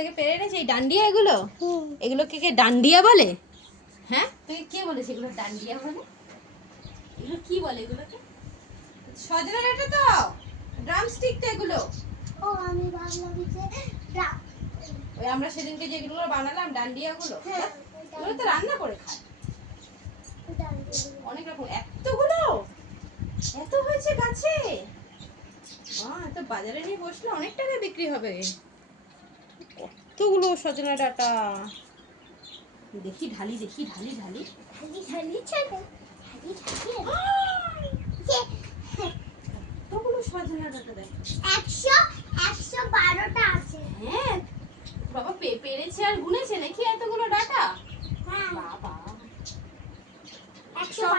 থেকে পেরে এনেছি এই ডান্ডিয়া এগুলো। এগুলোকে কে ডান্ডিয়া বলে? হ্যাঁ তুই কে বলেছে এগুলো ডান্ডিয়া বলে? এগুলো কি বলে এগুলোকে? সজনে ডাঁটা তো, ড্রামস্টিক তো এগুলো। ও আমি ভাবলাম যে ওই আমরা সেদিনকে যেগুলো বানালাম ডান্ডিয়া গুলো, ওগুলো তো রান্না করে খায় অনেক রকম। এতগুলো এত হয়েছে গাছে, এত বাজারে নিয়ে বসলে অনেক টাকা বিক্রি হবে। কতগুলো সজনা ডাঁটা, দেখি ঢালি, দেখি ঢালি ঢালি ঢালি ঢালি চলো ঢালি ঢালি কতগুলো সজনা ডাঁটা দেখ। 112টা আছে। হ্যাঁ বাবা পেরেছে আর গুনেছে নাকি এতগুলো ডাঁটা? হ্যাঁ বাবা 112